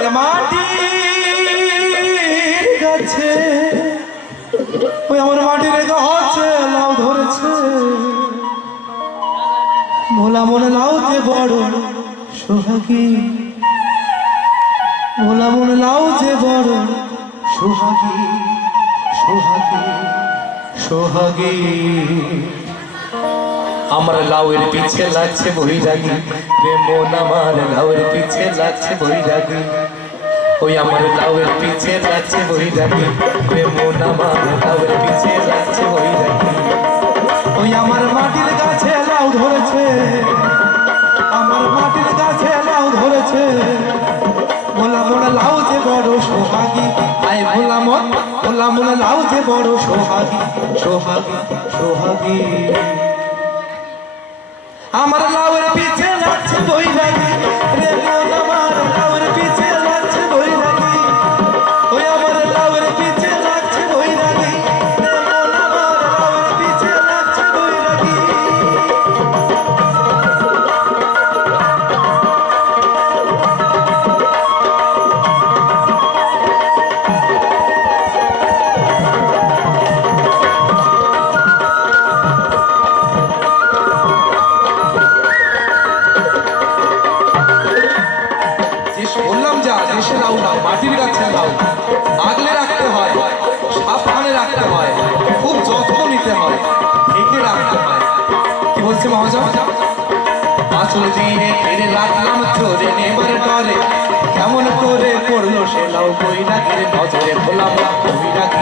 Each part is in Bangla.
আমার মাটির গাছে। ওই আমার মাটির গাছে লাউ ধরেছে। ভোলা মনে লাউ যে বড় সোহাগী। ভোলা মনে লাউ যে বড় সোহাগী সোহাগী সোহাগী। আমার লাউয়ের পিছে লাগছে বৈরাগী রে মন আমার লাউয়ের পিছে লাগছে বৈরাগী। ওই আমার লাউয়ের পিছে লাগছে বৈরাগী রে মন আমার লাউয়ের পিছে লাগছে বৈরাগী ওই আমার মাটির গাছে লাউ ধরেছে। আমার মাটির গাছে লাউ ধরেছে। ভোলা মনে লাউ যে বড় সোহাগী। আয় ভোলা মন ভোলা মনে লাউ যে বড় সোহাগী। সোহাগী সোহাগী। আমার লাউয়ের পিছে লাগছে বৈরাগী রে মহাজন আসল দিনে ফিরে রাখলাম চোরে নেবার ডরে কেমন করে পড়ল সে লাউ বৈরাগীর নজরে ভোলাম বৈরাগীর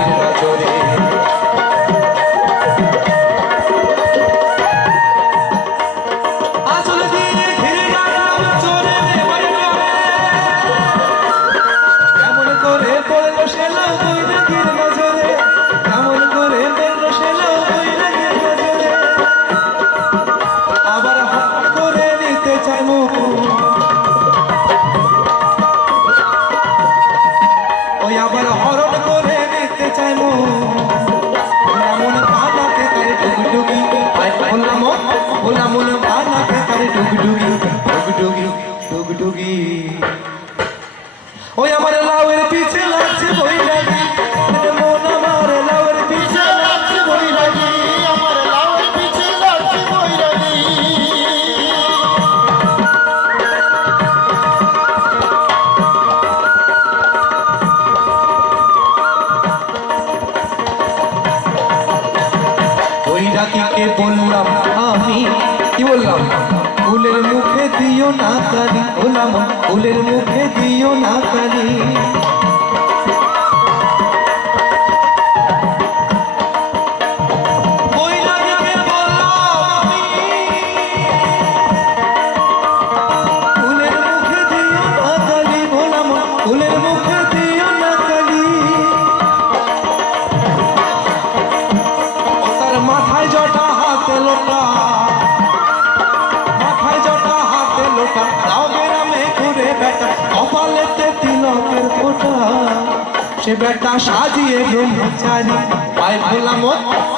বৈরাগীকে বললাম, আমি কি বললাম? ফুলের মুখে দিও না কালি, বললাম, ফুলের মুখে দিও না কালি। কপালেতে তিলকের ফোটা। সে বেটা সাজিয়ে ব্রহ্মচারী। পায় ভোলাম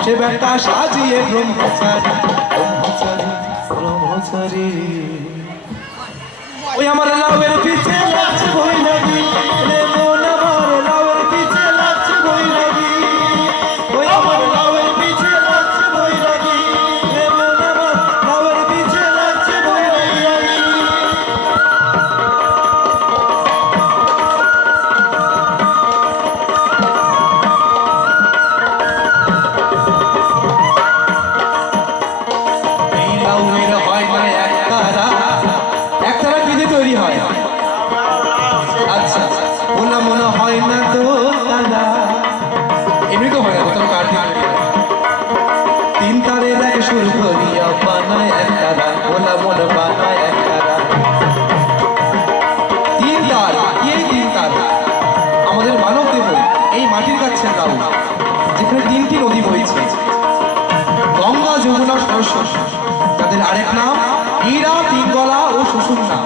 সে বেটা সাজিয়ে ব্রহ্মচারী। ব্রহ্মচারী ব্রহ্মচারী। ওই আমার লাউয়ের এমনি হয় না কোথাও কাঠি তিন তারের এক সুর করিয়া বানায় এক তারা ওনা মনে বানায় এক তারা তিন তার এই তিন তার? আমাদের মানব দেহ, এই মাটির কাছে লাউ যেখানে তিনটি নদী বইছে। গঙ্গা, যমুনা, সরস্বতী, যাদের আরেক নাম হীরা, পিঙ্গলা ও সুষুম্না।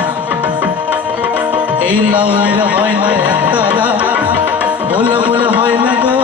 এই লাউয়ের হয় না একতারা বলে মনে হয় না গো।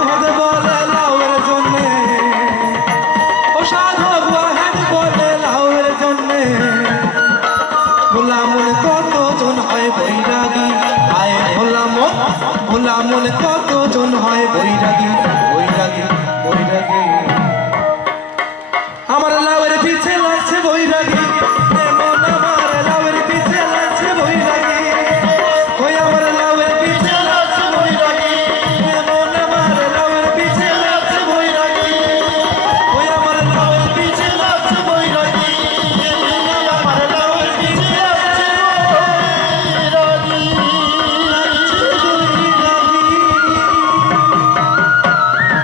মোল কতজন হয় বৈরাগী? আয় ভোলা মন ভোলা মোল কতজন হয় বৈরাগী? বৈরাগী বৈরাগী।